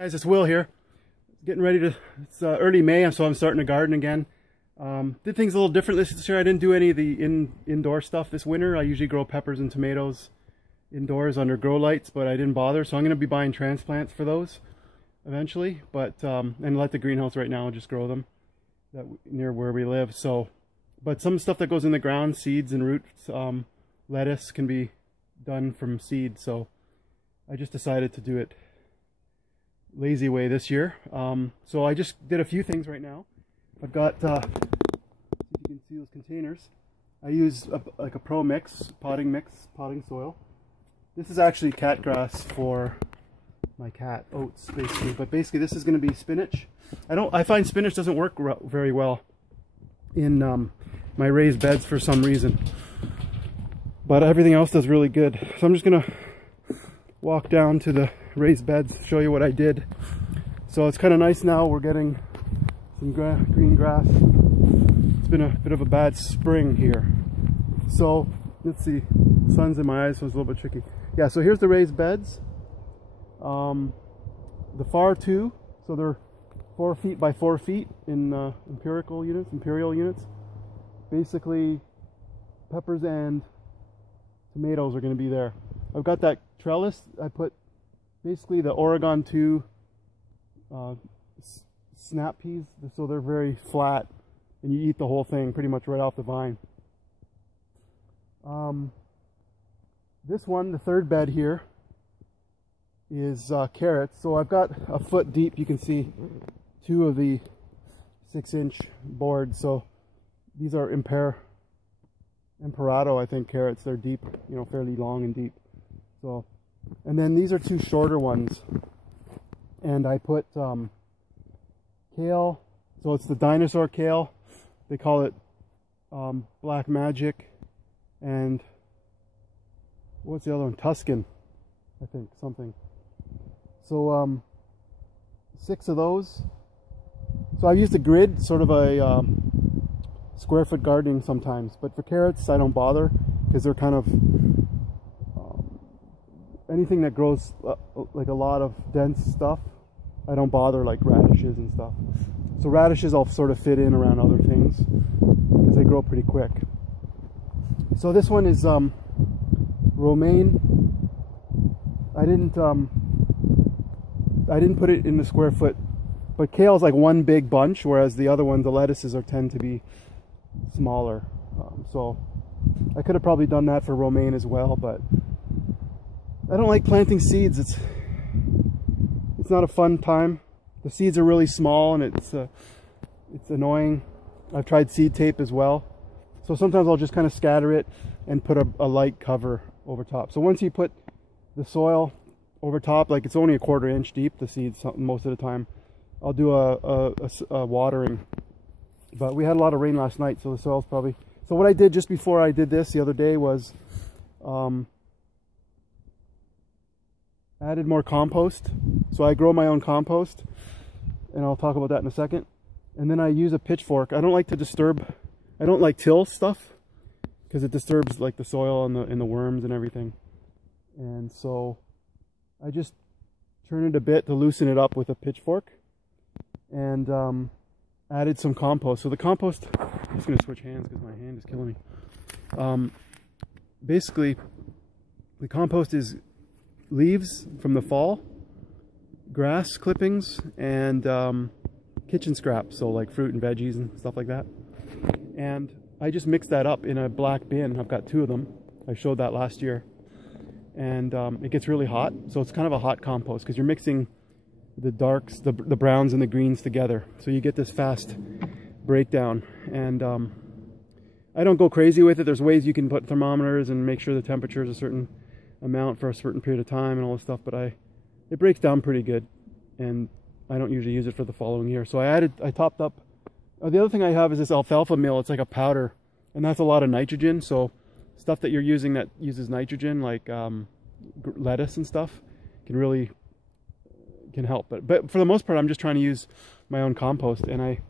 Guys, it's Will here. Getting ready to, it's early May, so I'm starting to garden again. Did things a little different this year. I didn't do any of the indoor stuff this winter. I usually grow peppers and tomatoes indoors under grow lights, but I didn't bother. So I'm going to be buying transplants for those eventually, but and let the greenhouse right now just grow them near where we live. So, but some stuff that goes in the ground, seeds and roots, lettuce can be done from seed. So I just decided to do it lazy way this year. So I just did a few things right now. I've got, if you can see those containers, I use like a pro mix, potting soil. This is actually cat grass for my cat, oats basically, but basically this is going to be spinach. I find spinach doesn't work very well in my raised beds for some reason, but everything else does really good. So I'm just going to walk down to the raised beds, show you what I did. So it's kind of nice now. We're getting some green grass. It's been a bit of a bad spring here. So let's see, the sun's in my eyes, so it's a little bit tricky. Yeah, so here's the raised beds. The far two, so they're 4 feet by 4 feet in imperial units. Basically, peppers and tomatoes are going to be there. I've got that trellis. I put basically the Oregon 2 snap peas, so they're very flat and you eat the whole thing pretty much right off the vine. This one, the third bed here, is carrots. So I've got a foot deep, you can see 2 of the 6-inch boards. So these are Imperado, I think, carrots. They're deep, you know, fairly long and deep. So, and then these are 2 shorter ones, and I put kale. So it's the dinosaur kale. They call it Black Magic, and what's the other one? Tuscan, I think, something. So 6 of those. So I've used a grid, sort of a square foot gardening sometimes, but for carrots I don't bother because they're kind of anything that grows like a lot of dense stuff, I don't bother, like radishes and stuff. So radishes I'll sort of fit in around other things because they grow pretty quick. So this one is romaine. I didn't put it in the square foot, but kale is like one big bunch, whereas the other one, the lettuces, tend to be smaller. So I could have probably done that for romaine as well, but I don't like planting seeds. It's not a fun time. The seeds are really small and it's annoying. I've tried seed tape as well. So sometimes I'll just kind of scatter it and put a light cover over top. So once you put the soil over top, like it's only a 1/4 inch deep, the seeds most of the time, I'll do a watering. But we had a lot of rain last night, so the soil's probably... So what I did just before I did this the other day was added more compost. So I grow my own compost, and I'll talk about that in a second. And then I use a pitchfork. I don't like till stuff because it disturbs like the soil and the worms and everything. And so I just turn it a bit to loosen it up with a pitchfork, and added some compost. So the compost, I'm just going to switch hands because my hand is killing me. Basically, the compost is leaves from the fall, grass clippings, and kitchen scraps, so like fruit and veggies and stuff like that. And I just mix that up in a black bin. I've got 2 of them. I showed that last year. And it gets really hot, so it's kind of a hot compost because you're mixing the darks, the browns and the greens together, so you get this fast breakdown. And I don't go crazy with it. There's ways you can put thermometers and make sure the temperature is a certain amount for a certain period of time and all this stuff, but it breaks down pretty good, and I don't usually use it for the following year. So I topped up. The other thing I have is this alfalfa meal. It's like a powder, and that's a lot of nitrogen. So stuff that you're using that uses nitrogen, like lettuce and stuff, can help. But for the most part, I'm just trying to use my own compost, and I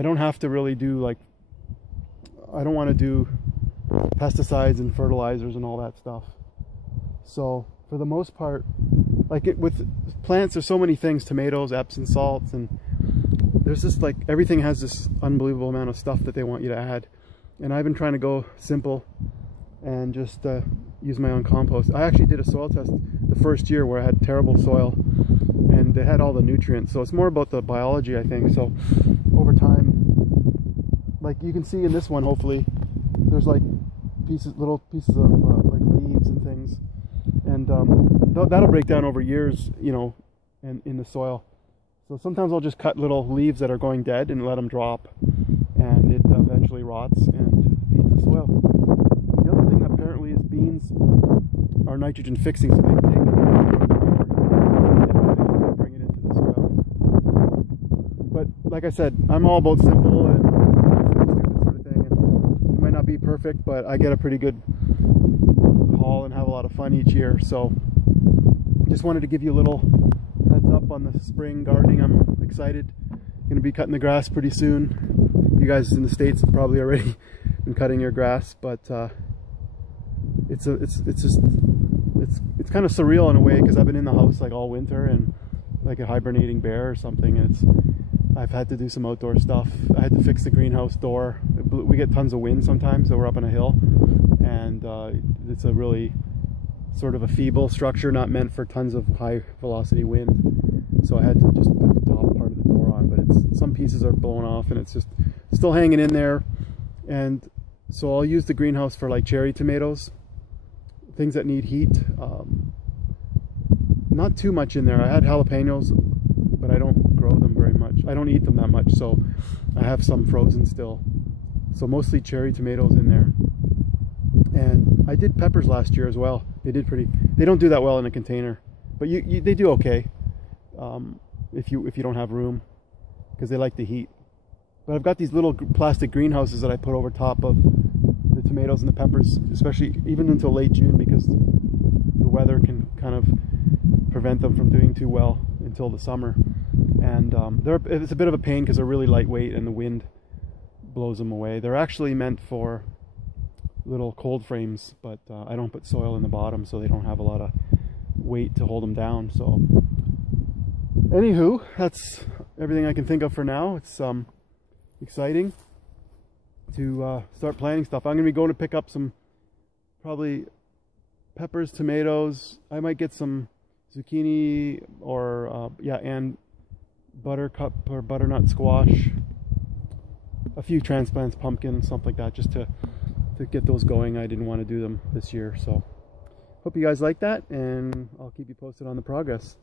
don't have to really do, like, I don't want to do pesticides and fertilizers and all that stuff. So for the most part, like it with plants, there's so many things, tomatoes, Epsom salts, and there's just like everything has this unbelievable amount of stuff that they want you to add. And I've been trying to go simple and just use my own compost. I actually did a soil test the first year where I had terrible soil and it had all the nutrients. So it's more about the biology, I think. So over time, like you can see in this one, hopefully, there's like little pieces of like leaves and things. And that'll break down over years, you know, in the soil. So sometimes I'll just cut little leaves that are going dead and let them drop, and it eventually rots and feeds the soil. The other thing apparently is beans are nitrogen fixing, so they take it and bring it into the soil. But like I said, I'm all about simple and stupid sort of thing, and it might not be perfect, but I get a pretty good haul and have a lot of fun each year. So just wanted to give you a little heads up on the spring gardening. I'm excited. Going to be cutting the grass pretty soon. You guys in the States have probably already been cutting your grass, but it's kind of surreal in a way, because I've been in the house like all winter and like a hibernating bear or something. And I've had to do some outdoor stuff. I had to fix the greenhouse door. We get tons of wind sometimes, so we're up on a hill, and it's a really sort of a feeble structure, not meant for tons of high velocity wind. So I had to just put the top part of the door on, but some pieces are blown off and it's just still hanging in there. And so I'll use the greenhouse for like cherry tomatoes, things that need heat. Not too much in there. I had jalapenos, but I don't grow them very much. I don't eat them that much, so I have some frozen still. So mostly cherry tomatoes in there. And I did peppers last year as well. They don't do that well in a container, but they do okay if you don't have room, because they like the heat. But I've got these little plastic greenhouses that I put over top of the tomatoes and the peppers, especially even until late June, because the weather can kind of prevent them from doing too well until the summer. And it's a bit of a pain because they're really lightweight and the wind blows them away. They're actually meant for little cold frames, but I don't put soil in the bottom, so they don't have a lot of weight to hold them down. So anywho, that's everything I can think of for now. It's exciting to start planting stuff. I'm gonna be going to pick up some probably peppers, tomatoes. I might get some zucchini or and buttercup or butternut squash, a few transplants, pumpkins, something like that, just to get those going. I didn't want to do them this year, so hope you guys like that, and I'll keep you posted on the progress.